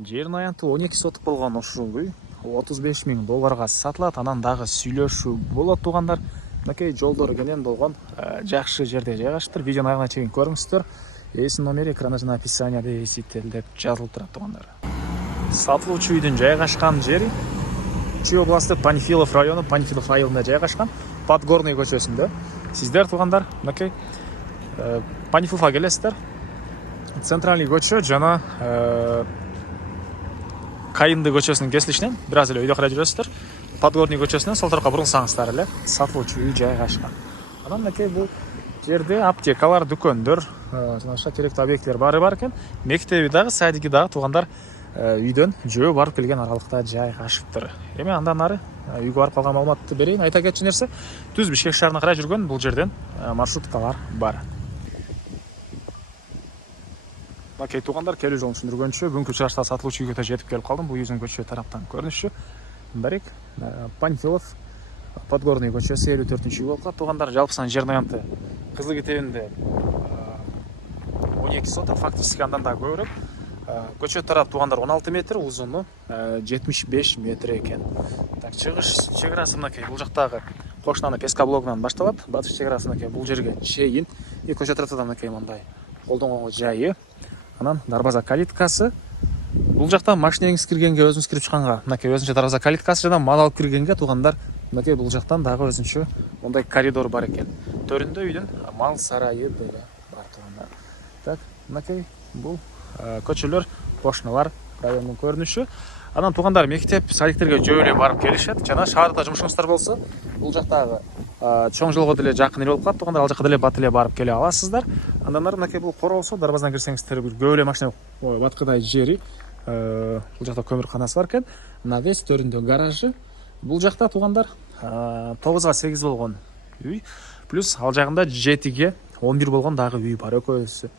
Жерин аянты 12 сотық болған ушул үй $35.000 сатылат. Анан дагы сүйлөшүү болот туугандар. Мынакей жолдору кенен болгон жакшы жерде жайгаштыр. Видеонун аягына чейин көрүңүздөр. Эсин номери экранда жана описанияда эсител деп жазылып турат туугандар. Сатылуучу үйдүн жайгашкан жери Чүй областы Панфилов району, Панфилов айылында жайгашкан, Подгорный көчөсүндө. Сиздер туугандар, мынакей Панфиловго келесиздер. Центральный көчө жана Кайынды көчөсүнүн кесилишинен бир аз эле өйдө карай жүрөсүздөр. Подгорный көчөсүнөн сол тарапка бурулсаңыздар эле сатылуучу үй жайгашкан. Анан мынакей бул жерде аптекалар, дүкөндөр, жана башка керектүү объекттер баары бар экен. Мектеби дагы, садиги дагы туугандар үйдөн жөө барып келген аралыкта жайгашыптыр. Эми андан нары үйгө барып калган маалыматты берейин. Айта кетчү нерсе, түз Бишкек шаарына карай жүргөн бул жерден маршруткалар бар. Мынакей туугандар, келүү жолун түшүндүргөнчө бүгүнкү чыгышта сатылуучу үйгө жетип келип калдым. Бул үйдүн көчө тараптан көрүнүшү. Мындарик Панфилов Подгорный көчөсү 54-үй болуп калат. Туугандар, жалпысынан жердин аянты Кызыл Кетебинде 12 соток, фактически андан да көбүрөөк. Көчө тарап туугандар 16 метр, узуну 75 метр экен. Так, чыгыш чек мынакей бул жактагы Кошнаны пескоблогунан башталат. Батыш чек мынакей бул жерге чейин. Көчө тараптан мынакей мындай колдонгонго жайы. Анан дарбаза калиткасы. Бул жакта машинеңиз киргенге, өзүңүз кирип чыкканга мынакей өзүнчө дарбаза калиткасы жана мал алып киргенге туугандар мынакей бул жактан дагы өзүнчө мондай коридор бар экен. Төрүндө үйдүн мал сарайы деле бар туугандар. Так, мынакей бул көчөлөр Кошналар районунун көрүнүшү. Анан туугандар, мектеп, садиктерге жөө эле барып келишет жана шаарда жумушуңуздар болсо, бул жактагы чоң жолго деле жакын эле болуп калат туугандар. Ал жака деле бат эле барып келе аласыздар. Андан ары мынакей бул королсо, дарбазадан кирсеңиздер бир көп эле машина баткыдай жери. Бул жакта көмүрканасы бар экен. Навес төрүндө гаражы. Бул жакта туугандар 9га 8 болгон үй, плюс ал жагында 7ге 11 болгон дагы үй бар экөөсү.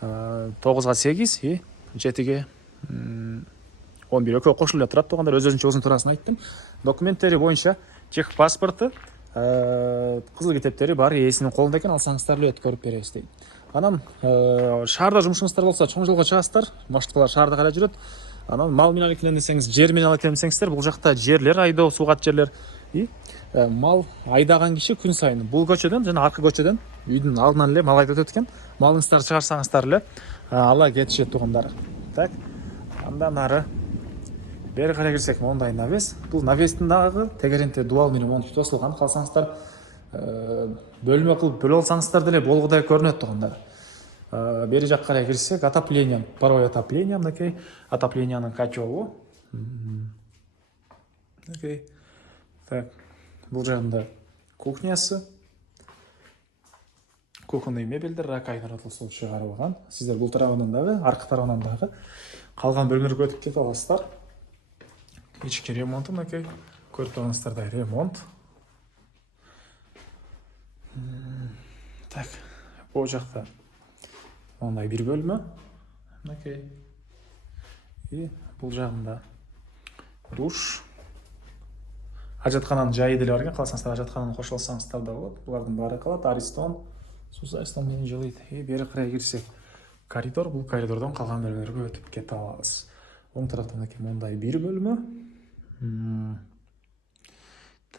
9га 8 и 7ге 11 экөө кошулуп эле турат туугандар. Өзүнчө узун турасын айттым. Документтери боюнча тех паспорту, кызыл китептери бар, ээсинин колунда экен, алсаңыздар эле өткөрүп беребиз дейт. Анан шаарда жумушуңуздар болсо, чоң жолго чыгасыздар, маршруткалар шаарда карай жүрөт. Анан мал менен алып келем десеңиз, жер менен алып келем десеңиздер, бул жакта жерлер айдоо, суугат жерлер и мал айдаган киши күн сайын бул көчөдөн жана аркы көчөдөн үйдүн алдынан эле мал айдап өтөт экен. Малыңыздарды чыгарсаңыздар эле ала кетишет туугандар. Так, андан ары бери карай кирсек, мондай навес. Бул навестин дагы тегеренте дуал менен монтип тосулган. Калсаңыздар бөлмө кылып бөлө алсаңыздар деле болгудай көрүнөт туугандар. Бери жакка карай кирсек, отопление, паровое отопление, мынакей отопленияның котелу. Мынакей. Так, бул жагында кухнясы. Кухонный мебелдер, ракайндар атылсы чыгарылган. Сиздер бул тарабынан дагы, аркы тарабынан дагы калган бөлмөлөргө өтүп кете аласыздар. Ички ремонту мынакей. Көрүп турганыңыздардай ремонт. Так, бул жакта мондай бир бөлмө. Мынакей. И бул жагында душ. Ажаткананын жайы деле бар экен. Калсаңыздар ажаткананы кошо алсаңыздар да болот. Булардын баары калат. Аристон, Сусайстон менен жылыйт. Бери карай кирсек, коридор. Бул коридордон калган бөлмөлөргө өтүп кете алабыз. Оң тарапта мынакей мондай бир бөлмө.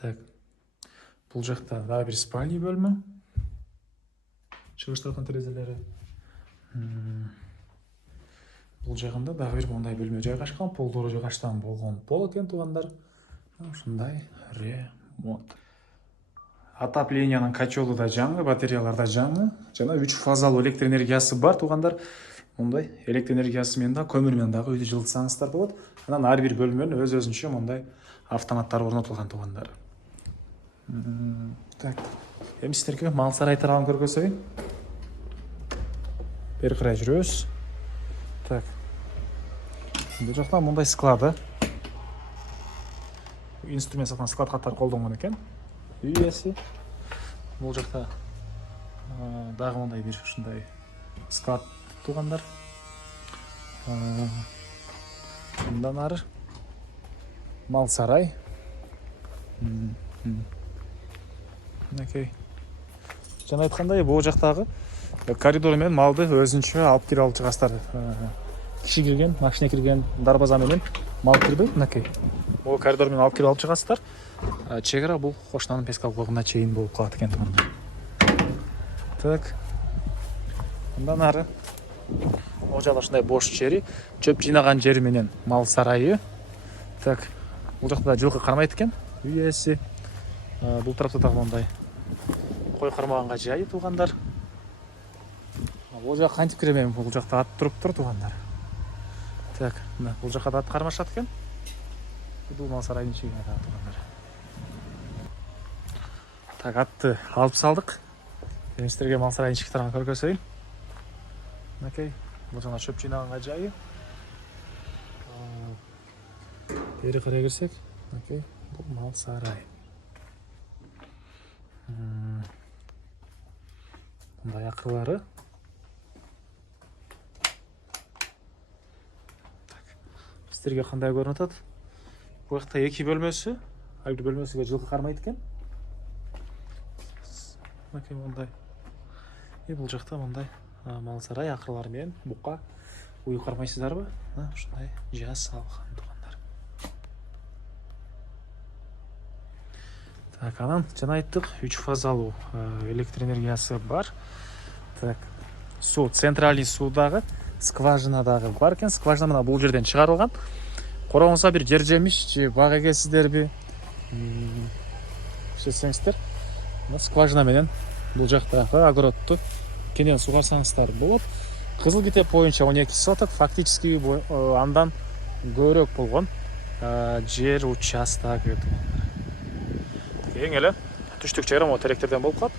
Так. Бул жакта дагы бир спальня бөлмө. Чыгыш тараптан терезелери. Бул жагында дагы бир мондай бөлмө жайгашкан. Полдору жыгачтан болгон пол экен туугандар. Ушундай ремонт. Отопленияның котелу да жаңы, батареялар да жаңы, жана 3 фазалуу электр энергиясы бар туугандар. Мондай электр энергиясы менен да, көмүр менен дагы үйдү жылытсаңыздар болот. Анан ар бир бөлмөнүн өзүнчө мондай автоматтар орнотулган туугандар. Так. Эми сиздерге мал сарай тарабын көргөзөйүн. Бери карай жүрөбүз. Так. Бул жакта мондай склады. Инструмент сатқан склад каттар колдонгон экен. Үй ээси. Бул жакта дагы мондай бир ушундай склад туугандар. Мындан ары мал сарай. Мынакей. Жана айткандай, бул жактагы коридор менен малды өзүнчө алып кирип алып чыгасыздар. киши кирген, машина кирген, дарбаза менен мал кирбейт. Мынакей. Могу коридор менен алып кирип алып чыгасыздар. Чек ара бул Кошнанын пескалогуна чейин болуп калат экен туугандар. Так. Андан ары ол жакта ушундай бош жери, чөп жыйнаган жери менен мал сарайы. Так. Бул жакта жылкы кармайт экен. Үй ээси. Бул тарапта дагы мындай кой кармаганга жайы туугандар. Бул жакка кантип кирем эми? Бул жакта ат туруптур туугандар. Так, мына бул жакка да ат кармашат экен. Бул мал сарайдын ичине туугандар. Так, атты алып салдык. Эми сиздерге мал сарайдын ички тарабын көрсөтөйүн. Мынакей, бул жана чөп жыйнаганга жайы. Бери карай кирсек, мынакей, бул мал сарай. Мындай акырлары. Сіздерге қандай көрініп атат? Бұл жақта 2 бөлмесі, әлгі бөлмесіге жылқы қармайды екен. Мынакей мындай. Бұл жақта мындай мал сарай ақырларымен бұққа үй қармайсыздар ба? Ушундай жаз салған туғандар. Так, анан жана айттык 3 фазалуу электр энергиясы бар. Так, суу, центральный суудагы скважинадагы бар экен. Скважина мына бул жерден чыгарылган. Короңузга бир жер жемиш же бак эгесиздерби? Сезсеңиздер, мына скважина менен бул жактагы огородду кенен сугарсаңыздар болот. Кызыл китеп боюнча 12 соток, фактически андан көбүрөөк болгон жер участогы. Эң эле түштүк чайрам теректерден болуп калат.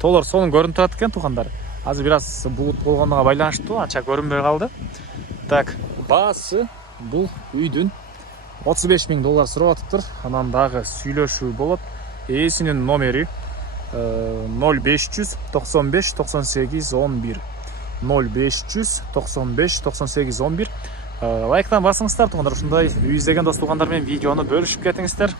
Толор сонун көрүнүп турат экен туугандар. Азыр бир аз булут болгонуга байланыштуу анча көрүнбөй калды. Так, баасы бул үйдүн $35.000 сурап атыптыр. Анан дагы сүйлөшүү болот. Ээсинин номери 0595 98 11 0595 98 11. Лайктан басыңыздар туугандар. Ушундай үй издеген дос туугандар менен видеону бөлүшүп кетиңиздер.